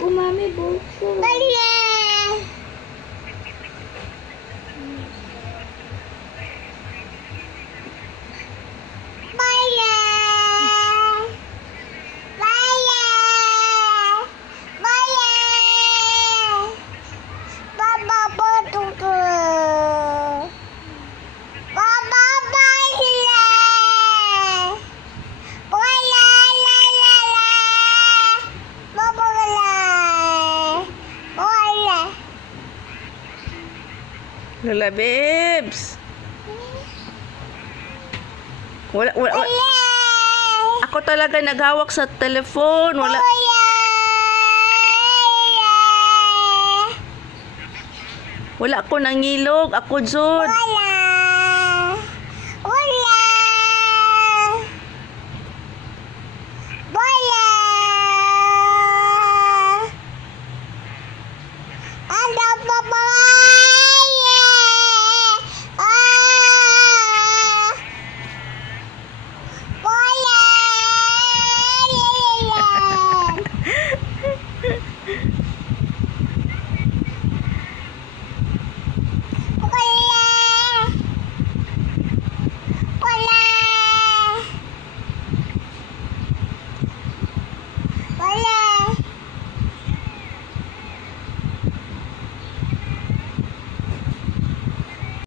Umami buko. Bala. Bala. Bala. Bala. Baba buko. Baba bala. Bala la la la. Baba bala. Bala. Lola Babes. Wala. Bala. Ako talaga naghawak sa telefon. Wala. Wala ko nangilog. Ako jud. Bala.